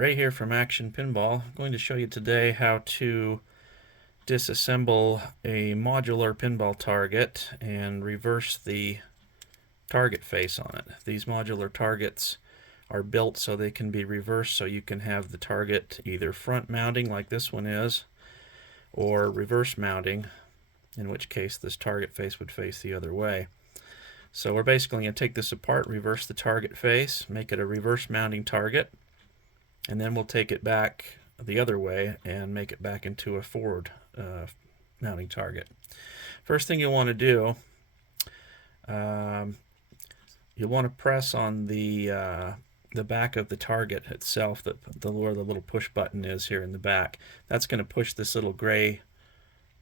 Ray here from Action Pinball. I'm going to show you today how to disassemble a modular pinball target and reverse the target face on it. These modular targets are built so they can be reversed, so you can have the target either front mounting like this one is, or reverse mounting, in which case this target face would face the other way. So we're basically going to take this apart, reverse the target face, make it a reverse mounting target, and then we'll take it back the other way and make it back into a forward mounting target. First thing you'll want to do, you'll want to press on the back of the target itself, where the little push button is here in the back. That's going to push this little gray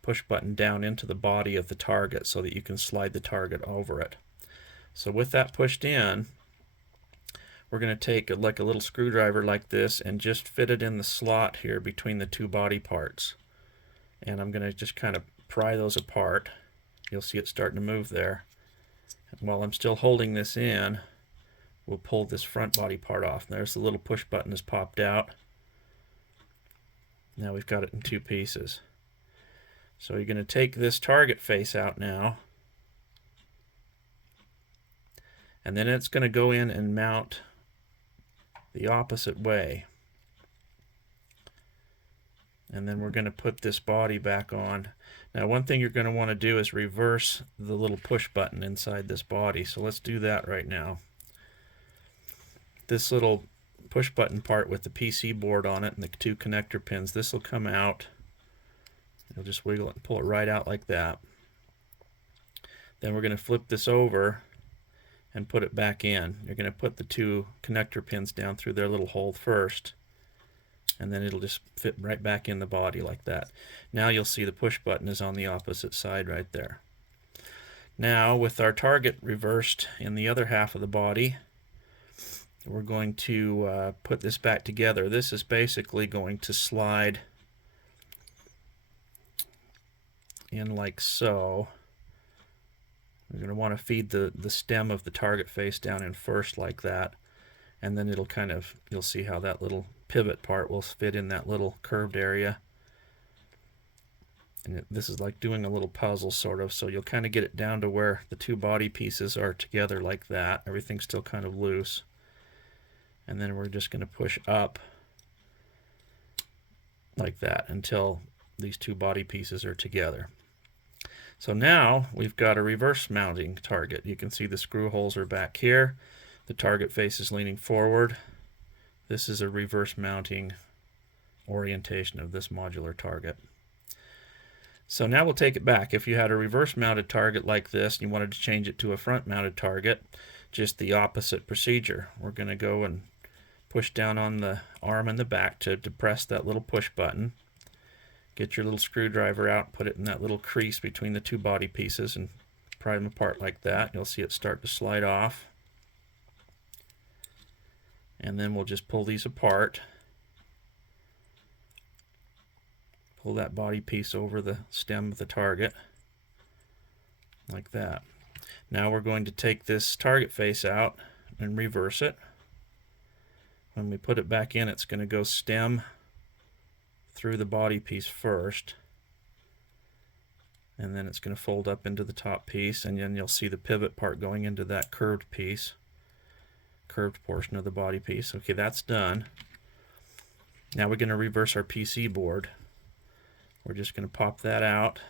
push button down into the body of the target so that you can slide the target over it. So with that pushed in, we're going to take like a little screwdriver like this and just fit it in the slot here between the two body parts. And I'm going to just kind of pry those apart. You'll see it starting to move there. And while I'm still holding this in, we'll pull this front body part off. There's the little push button has popped out. Now we've got it in two pieces. So you're going to take this target face out now, and then it's going to go in and mount the opposite way. And then we're going to put this body back on. Now one thing you're going to want to do is reverse the little push button inside this body. So let's do that right now. This little push button part with the PC board on it and the two connector pins, this will come out. You'll just wiggle it and pull it right out like that. Then we're going to flip this over and put it back in. You're going to put the two connector pins down through their little hole first, and then it'll just fit right back in the body like that. Now you'll see the push button is on the opposite side right there. Now with our target reversed in the other half of the body, we're going to put this back together. This is basically going to slide in like so. We're going to want to feed the stem of the target face down in first like that, and then it'll kind of, you'll see how that little pivot part will fit in that little curved area. And this is like doing a little puzzle sort of, so you'll kind of get it down to where the two body pieces are together like that. Everything's still kind of loose. And then we're just going to push up like that until these two body pieces are together. So now we've got a reverse mounting target. You can see the screw holes are back here. The target face is leaning forward. This is a reverse mounting orientation of this modular target. So now we'll take it back. If you had a reverse mounted target like this and you wanted to change it to a front mounted target, just the opposite procedure. We're going to go and push down on the arm and the back to depress that little push button. Get your little screwdriver out, put it in that little crease between the two body pieces and pry them apart like that. You'll see it start to slide off. And then we'll just pull these apart. Pull that body piece over the stem of the target like that. Now we're going to take this target face out and reverse it. When we put it back in, it's going to go stem through the body piece first, and then it's going to fold up into the top piece, and then you'll see the pivot part going into that curved portion of the body piece. Okay, that's done. Now we're going to reverse our PC board. We're just going to pop that out.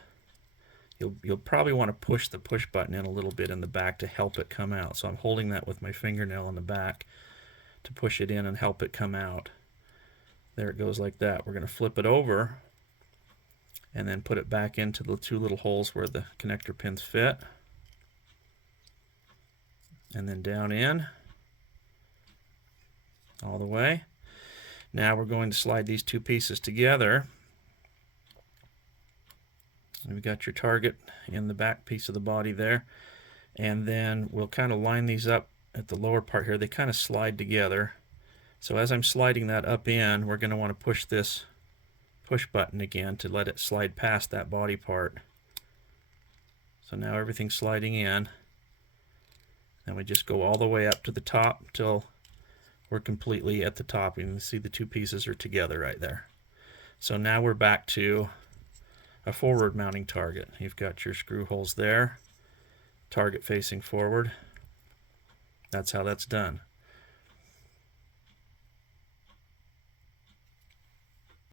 You'll probably want to push the push button in a little bit in the back to help it come out. So I'm holding that with my fingernail on the back to push it in and help it come out. There it goes like that. We're going to flip it over and then put it back into the two little holes where the connector pins fit. And then down in all the way. Now we're going to slide these two pieces together. We've got your target in the back piece of the body there. And then we'll kind of line these up at the lower part here. They kind of slide together. So as I'm sliding that up in, we're going to want to push this push button again to let it slide past that body part. So now everything's sliding in. Then we just go all the way up to the top until we're completely at the top. You can see the two pieces are together right there. So now we're back to a forward mounting target. You've got your screw holes there, target facing forward. That's how that's done.